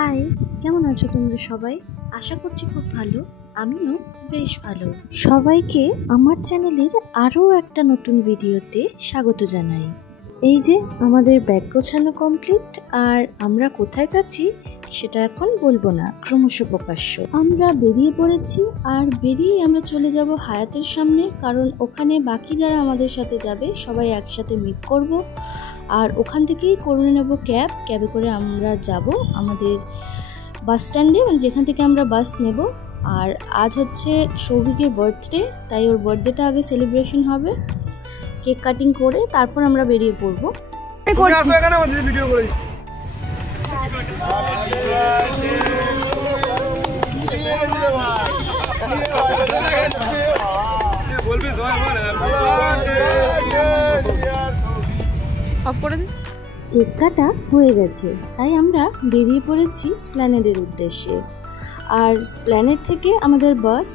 High, কেমন আছো তোমরা সবাই? আশা করছি খুব ভালো। আমিও বেশ ভালো। সবাইকে আমার চ্যানেলের আরও একটা নতুন ভিডিওতে স্বাগত জানাই। এই যে আমাদের ব্যাগ গোছানো কমপ্লিট, আর আমরা কোথায় যাচ্ছি সেটা এখন বলবো না, ক্রমশ প্রকাশ্য। আমরা বেরিয়ে পড়েছি, আর বেরিয়ে আমরা চলে যাব হায়াতের সামনে, কারণ ওখানে বাকি যারা আমাদের সাথে যাবে সবাই একসাথে মিট করব। আর ওখান থেকেই করে নেব ক্যাবে করে আমরা যাব আমাদের বাস স্ট্যান্ডে, মানে যেখান থেকে আমরা বাস নেব। আর আজ হচ্ছে সৌভিকের বার্থডে, তাই ওর বার্থডেটা আগে সেলিব্রেশন হবে, কেক কাটিং করে তারপর আমরা বেরিয়ে পড়বো। কেক কাটা হয়ে গেছে, তাই আমরা বেরিয়ে পড়েছি স্প্ল্যানেডের উদ্দেশ্যে। আর স্প্ল্যানেড থেকে আমাদের বাস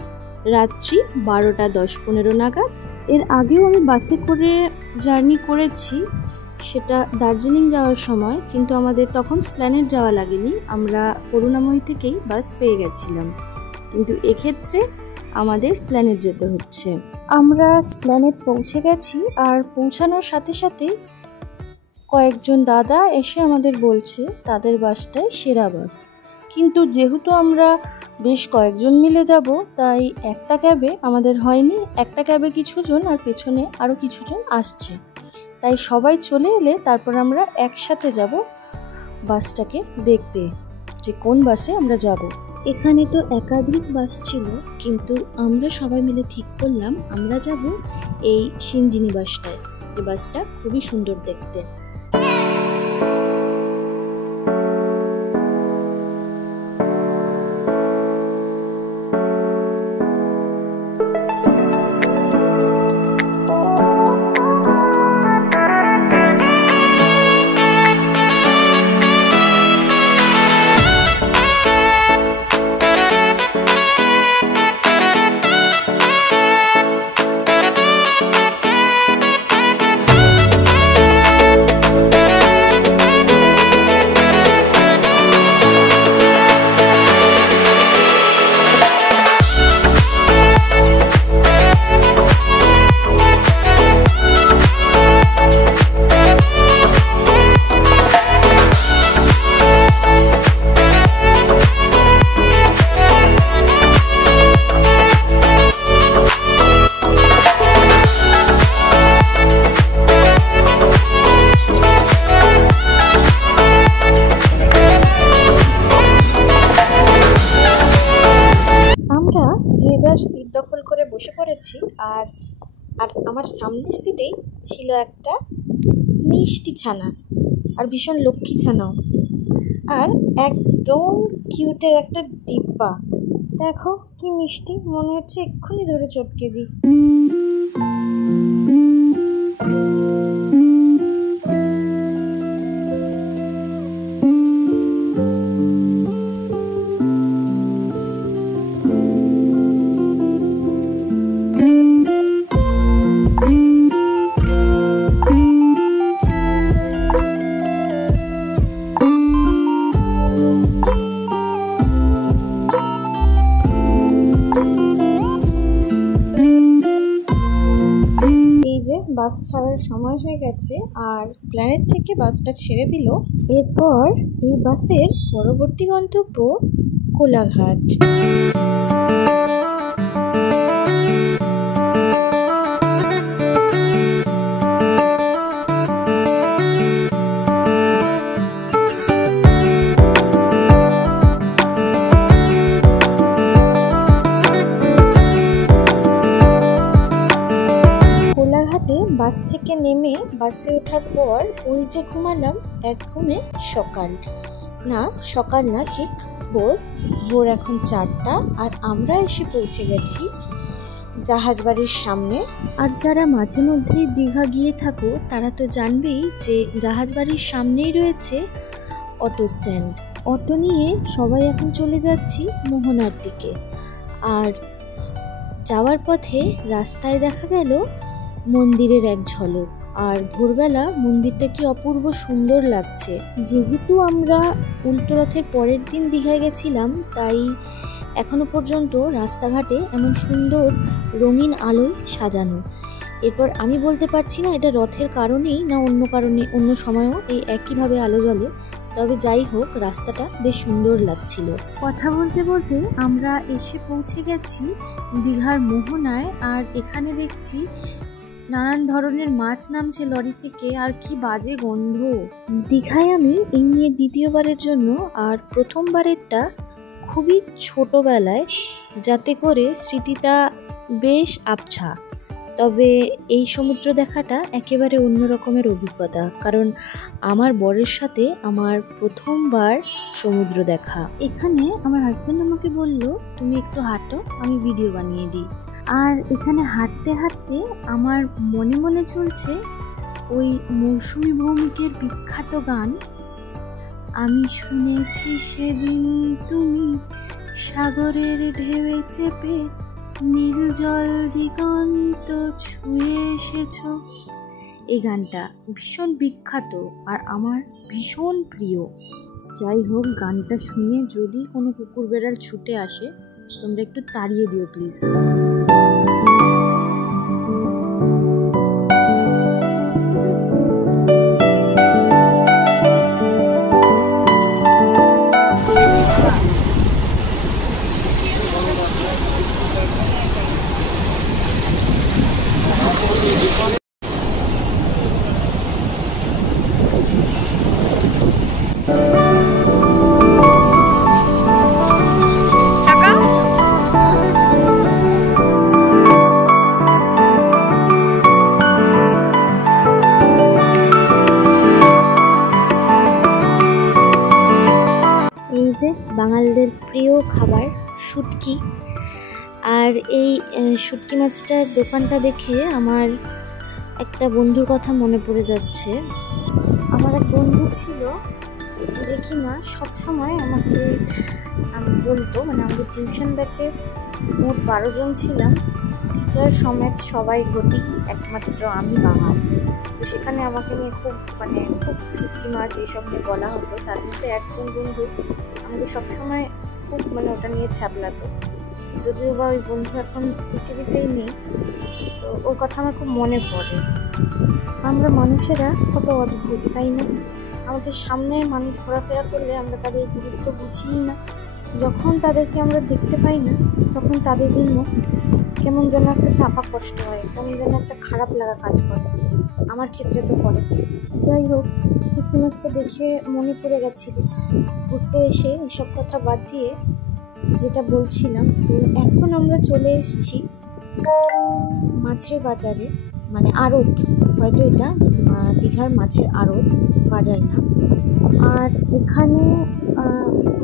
রাত্রি 12টা 10-15 নাগাদ। এর আগেও আমি বাসে করে জার্নি করেছি, সেটা দার্জিলিং যাওয়ার সময়, কিন্তু আমাদের তখন স্প্ল্যানেড যাওয়া লাগেনি, আমরা করুণাময়ী থেকেই বাস পেয়ে গেছিলাম। কিন্তু এক্ষেত্রে আমাদের স্প্ল্যানেড যেতে হচ্ছে। আমরা স্প্ল্যানেড পৌঁছে গেছি, আর পৌঁছানোর সাথে সাথে কয়েকজন দাদা এসে আমাদের বলছে তাদের বাসটাই সেরা বাস। কিন্তু যেহেতু আমরা বেশ কয়েকজন মিলে যাব, তাই একটা ক্যাবে আমাদের হয়নি। একটা ক্যাবে কিছুজন আর পেছনে আরও কিছুজন আসছে, তাই সবাই চলে এলে তারপর আমরা একসাথে যাব বাসটাকে দেখতে, যে কোন বাসে আমরা যাব। এখানে তো একাধিক বাস ছিল, কিন্তু আমরা সবাই মিলে ঠিক করলাম আমরা যাব এই সিঞ্জিনি বাসটায়। এই বাসটা খুবই সুন্দর দেখতে। যে যার সিট দখল করে বসে পড়েছি, আর আমার সামনের সিটেই ছিল একটা মিষ্টি ছানা, আর ভীষণ লক্ষ্মী ছানাও, আর একদম কিউটের একটা ডিব্বা। দেখো কি মিষ্টি, মনে হচ্ছে এক্ষুনি ধরে চটকে দিই। বাস ছাড়ার সময় হয়ে গেছে, আর স্প্ল্যানেড থেকে বাসটা ছেড়ে দিল। এরপর এই বাসের পরবর্তী গন্তব্য কোলাঘাট। বাস থেকে নেমে বাসে ওঠার পর ওই যে ঘুমালাম, এক ঘুমে সকাল না, ঠিক ভোর এখন 4টা, আর আমরা এসে পৌঁছে গেছি জাহাজবাড়ির সামনে। আর যারা মাঝে মধ্যেই দীঘা গিয়ে থাকো তারা তো জানবেই যে জাহাজবাড়ির সামনেই রয়েছে অটো স্ট্যান্ড। অটো নিয়ে সবাই এখন চলে যাচ্ছি মোহনার দিকে। আর যাওয়ার পথে রাস্তায় দেখা গেল মন্দিরের এক ঝলক। আর ভোরবেলা মন্দিরটা কি অপূর্ব সুন্দর লাগছে। যেহেতু আমরা উল্টো রথের পরের দিন দীঘায় গেছিলাম, তাই এখনো পর্যন্ত রাস্তাঘাটে এমন সুন্দর রঙিন আলোয় সাজানো। এরপর আমি বলতে পারছি না এটা রথের কারণেই না অন্য কারণে, অন্য সময়ও এই একইভাবে আলো জ্বলে। তবে যাই হোক, রাস্তাটা বেশ সুন্দর লাগছিল। কথা বলতে বলতে আমরা এসে পৌঁছে গেছি দীঘার মোহনায়। আর এখানে দেখছি নানান ধরনের মাছ নামছে লরি থেকে, আর কি বাজে গন্ধ। দীঘায় আমি এই নিয়ে দ্বিতীয়বারের জন্য, আর প্রথমবারেরটা খুবই ছোটবেলায়, যাতে করে স্মৃতিটা বেশ আবছা। তবে এই সমুদ্র দেখাটা একেবারে অন্য রকমের অভিজ্ঞতা, কারণ আমার বরের সাথে আমার প্রথমবার সমুদ্র দেখা। এখানে আমার হাজব্যান্ড আমাকে বলল, তুমি একটু হাঁটো, আমি ভিডিও বানিয়ে দিই। আর এখানে হাঁটতে হাঁটতে আমার মনে মনে চলছে ওই মৌসুমী ভৌমিকের বিখ্যাত গান, আমি শুনেছি সেদিন তুমি সাগরের ঢেউয়ে চেপে নীল জল দিগন্ত ছুঁয়ে এসেছ। এই গানটা ভীষণ বিখ্যাত আর আমার ভীষণ প্রিয়। যাই হোক, গানটা শুনে যদি কোনো কুকুর বেড়াল ছুটে আসে, তোমরা একটু তাড়িয়ে দিও প্লিজ। বাঙালিদের প্রিয় খাবার শুটকি। আর এই শুটকি মাছটার দোকানটা দেখে আমার একটা বন্ধুর কথা মনে পড়ে যাচ্ছে। আমার এক বন্ধু ছিল যে কিনা সবসময় আমাকে বলতো, মানে আমাদের টিউশন ব্যাচে মোট 12 জন ছিলাম, টিচার সমেত সবাই ঘটি, একমাত্র আমি বাঙাল। তো সেখানে আমাকে নিয়ে খুব শুটকি মাছ এইসব নিয়ে বলা হতো। তার মধ্যে একজন বন্ধু আমাকে সবসময় খুব ওটা নিয়ে ছ্যাবলাতো। যদিও বা ওই বন্ধু এখন পৃথিবীতেই নেই, তো ওর কথা আমার খুব মনে পড়ে। আমরা মানুষেরা কত অদ্ভুত, তাই না? আমাদের সামনে মানুষ ঘোরাফেরা করলে আমরা তাদের গুরুত্ব বুঝিই না। যখন তাদেরকে আমরা দেখতে পাই না, তখন তাদের জন্য কেমন যেন একটা চাপা কষ্ট হয়, কেমন যেন একটা খারাপ লাগা কাজ করে। আমার ক্ষেত্রে তো করে। যাই হোক, শুটকি মাছটা দেখে মনে পড়ে গেছিল। ঘুরতে এসে এসব কথা বাদ দিয়ে যেটা বলছিলাম, তো এখন আমরা চলে এসেছি মাছের বাজারে, মানে আড়ত। হয়তো এটা দীঘার মাছের আড়ত, বাজার না। আর এখানে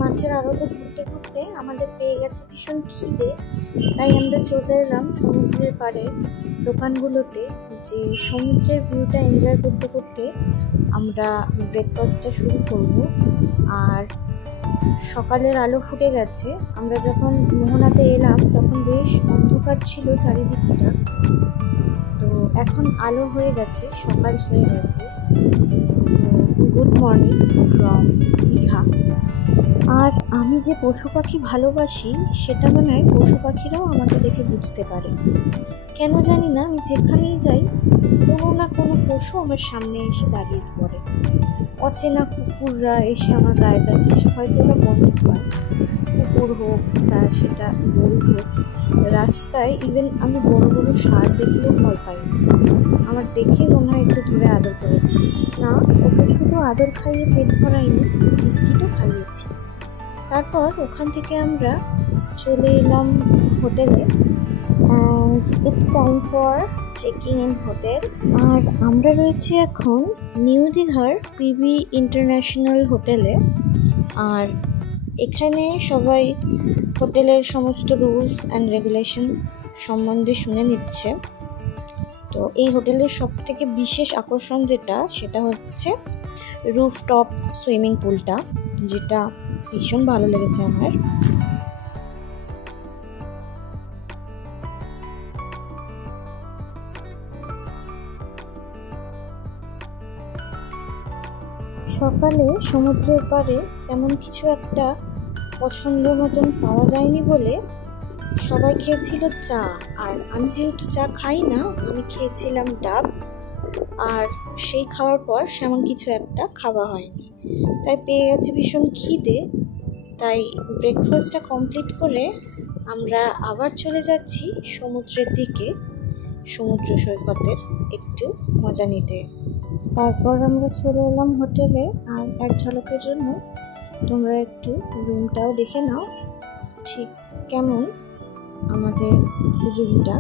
মাছের আড়তে ঘুরতে ঘুরতে আমাদের পেয়ে গেছে ভীষণ খিদে, তাই আমরা চলে এলাম সমুদ্রের পাড়ে দোকানগুলোতে, যে সমুদ্রের ভিউটা এনজয় করতে করতে আমরা ব্রেকফাস্টটা শুরু করব। আর সকালের আলো ফুটে গেছে। আমরা যখন মোহনাতে এলাম তখন বেশ অন্ধকার ছিল চারিদিকটা, তো এখন আলো হয়ে গেছে, সকাল হয়ে গেছে। Good morning from Digha. আর আমি যে পশু পাখি ভালোবাসি সেটা মনে হয় পশু পাখিরাও আমাকে দেখে বুঝতে পারে। কেন জানি না, আমি যেখানেই যাই কোনো না কোনো পশু আমার সামনে এসে দাঁড়িয়ে পড়ে। অচেনা কুকুররা এসে আমার গায়ের কাছে এসে, হয়তো ওরা গন্ধ পায়, কুকুর হোক তা সেটা গরু হোক। রাস্তায় ইভেন আমি বড় বড় ষাঁড় দেখলেও ভয় পাই না, আমার দেখে মনে হয় একটু ধরে আদর করে দিই। না, ওকে শুধু আদর খাইয়ে পেট ভরাইনি, বিস্কিটও খাইয়েছি। তারপর ওখান থেকে আমরা চলে এলাম হোটেলে। It's time for checking in hotel. আর আমরা রয়েছি এখন নিউ দীঘার পিবি ইন্টারন্যাশনাল হোটেলে। আর এখানে সবাই হোটেলের সমস্ত রুলস অ্যান্ড রেগুলেশন সম্বন্ধে শুনে নিচ্ছে। তো এই হোটেলের সবথেকে বিশেষ আকর্ষণ যেটা, সেটা হচ্ছে রুফটপ সুইমিং পুলটা, যেটা ভীষণ ভালো লেগেছে আমার। সকালে সমুদ্রের পাড়ে তেমন কিছু একটা পছন্দ মতন পাওয়া যায়নি বলে সবাই খেয়েছিল চা, আর আমি যেহেতু চা খাই না, আমি খেয়েছিলাম ডাব। আর সেই খাওয়ার পর সেমন কিছু একটা খাওয়া হয়নি, তাই পেয়ে গেছে ভীষণ খিদে। তাই ব্রেকফাস্টটা কমপ্লিট করে আমরা আবার চলে যাচ্ছি সমুদ্রের দিকে, সমুদ্র সৈকতের একটু মজা নিতে। তারপর আমরা চলে এলাম হোটেলে, আর এক ঝলকের জন্য তোমরা একটু রুমটাও দেখে নাও ঠিক কেমন আমাদের রুমটা।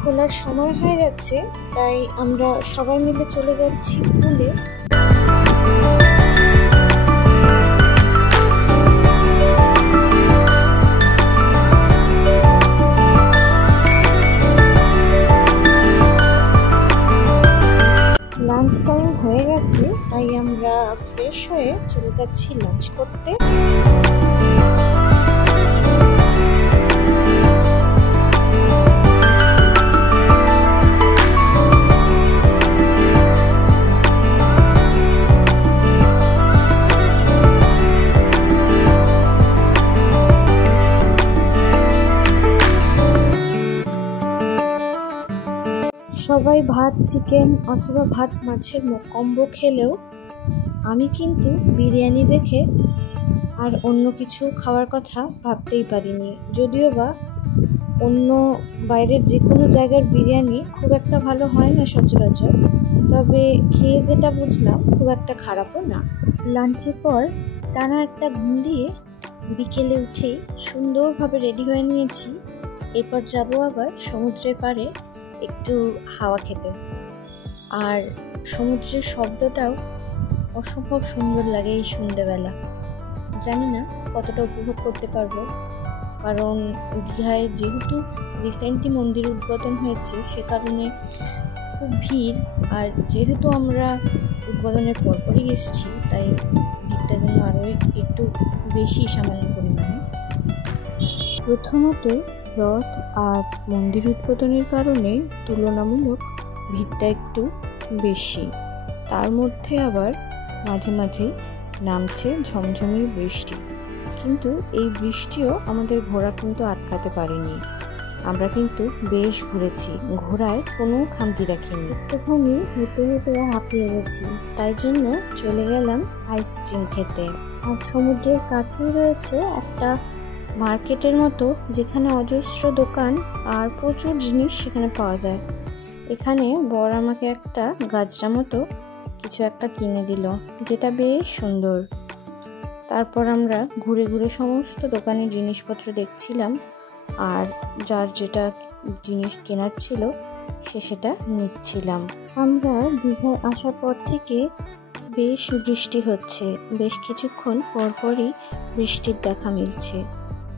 খোলার সময় হয়ে গেছে, তাই আমরা সবাই মিলে চলে যাচ্ছি পুলে। লাঞ্চ টাইম হয়ে গেছে, তাই আমরা ফ্রেশ হয়ে চলে যাচ্ছি লাঞ্চ করতে। সবাই ভাত চিকেন অথবা ভাত মাছের কম্বো খেলেও আমি কিন্তু বিরিয়ানি দেখে আর অন্য কিছু খাওয়ার কথা ভাবতেই পারিনি। যদিও বা অন্য বাইরের যে কোনো জায়গার বিরিয়ানি খুব একটা ভালো হয় না সচরাচর, তবে খেয়ে যেটা বুঝলাম খুব একটা খারাপও না। লাঞ্চের পর টানা একটা ঘুম দিয়ে বিকেলে উঠেই সুন্দরভাবে রেডি হয়ে নিয়েছি। এরপর যাব আবার সমুদ্রের পাড়ে একটু হাওয়া খেতে। আর সমুদ্রের শব্দটাও অসম্ভব সুন্দর লাগে এই সন্ধ্যেবেলা। জানি না কতটা উপভোগ করতে পারবো, কারণ দীঘায় যেহেতু রিসেন্টলি মন্দির উদ্বোধন হয়েছে সে কারণে খুব ভিড়, আর যেহেতু আমরা উদ্বোধনের পরপরই এসেছি তাই ভিড়টা যেন আরও একটু বেশি সামান্য পরিমাণে। প্রথমত রথ আর মন্দির উদ্বোধনের কারণে তুলনামূলক ভিড়টা একটু বেশি, তার মধ্যে আবার মাঝে মাঝে নামছে ঝমঝমিয়ে বৃষ্টি। কিন্তু এই বৃষ্টিও আমাদের ঘোরা কিন্তু আটকাতে পারেনি। আমরা কিন্তু বেশ ঘুরেছি, ঘোরায় কোনো খামতি রাখিনি। ওখানে হেঁটে হেঁটে হাঁপিয়ে গেছি, তাই জন্য চলে গেলাম আইসক্রিম খেতে। আর সমুদ্রের কাছেই রয়েছে একটা মার্কেটের মতো, যেখানে অজস্র দোকান আর প্রচুর জিনিস সেখানে পাওয়া যায়। এখানে বর আমাকে একটা গাজরা মতো কিছু একটা কিনে দিল, যেটা বেশ সুন্দর। তারপর আমরা ঘুরে ঘুরে সমস্ত দোকানের জিনিসপত্র দেখছিলাম, আর যার যেটা জিনিস কেনার ছিল সেটা নিচ্ছিলাম। আমরা দীঘায় আসার পর থেকে বেশ বৃষ্টি হচ্ছে, বেশ কিছুক্ষণ পরপরই বৃষ্টির দেখা মিলছে।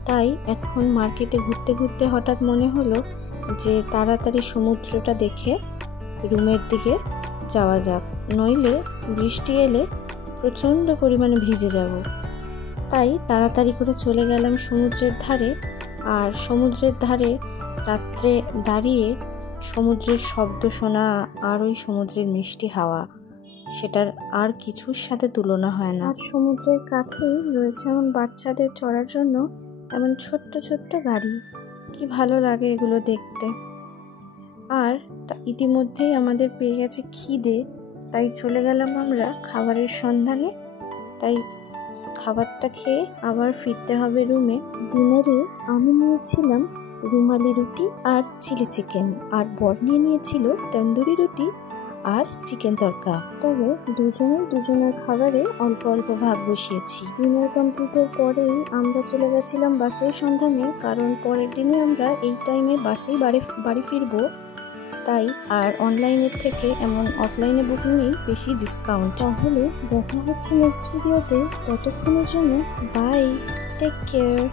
তাই এখন মার্কেটে ঘুরতে ঘুরতে হঠাৎ মনে হলো যে তাড়াতাড়ি সমুদ্রটা দেখে রুমের দিকে যাওয়া যাক, নইলে বৃষ্টি এলে প্রচণ্ড পরিমাণে ভিজে যাব। তাই তাড়াতাড়ি করে চলে গেলাম সমুদ্রের ধারে। আর সমুদ্রের ধারে রাত্রে দাঁড়িয়ে সমুদ্রের শব্দ শোনা আর ওই সমুদ্রের মিষ্টি হাওয়া, সেটার আর কিছুর সাথে তুলনা হয় না। আর সমুদ্রের কাছেই রয়েছে এমন বাচ্চাদের চড়ার জন্য এমন ছোট্ট ছোট্ট গাড়ি, কি ভালো লাগে এগুলো দেখতে। আর ইতিমধ্যেই আমাদের পেয়ে গেছে খিদে, তাই চলে গেলাম আমরা খাবারের সন্ধানে। তাই খাবারটা খেয়ে আবার ফিরতে হবে রুমে। ডিনারে আমি নিয়েছিলাম রুমালি রুটি আর চিলি চিকেন, আর বর নিয়েছিল তন্দুরি রুটি আর চিকেন তরকা। তবে দুজনের খাবারে অল্প অল্প ভাগ বসিয়েছি। ডিনার কমপ্লিটের পরেই আমরা চলে গেছিলাম বাসের সন্ধানে, কারণ পরের দিনে আমরা এই টাইমে বাসেই বাড়ি ফিরবো। তাই আর অনলাইনের থেকে এমন অফলাইনে বুকিংয়েই বেশি ডিসকাউন্ট। তাহলে দেখা হচ্ছে নেক্সট ভিডিওতে, ততক্ষণের জন্য বাই, টেক কেয়ার।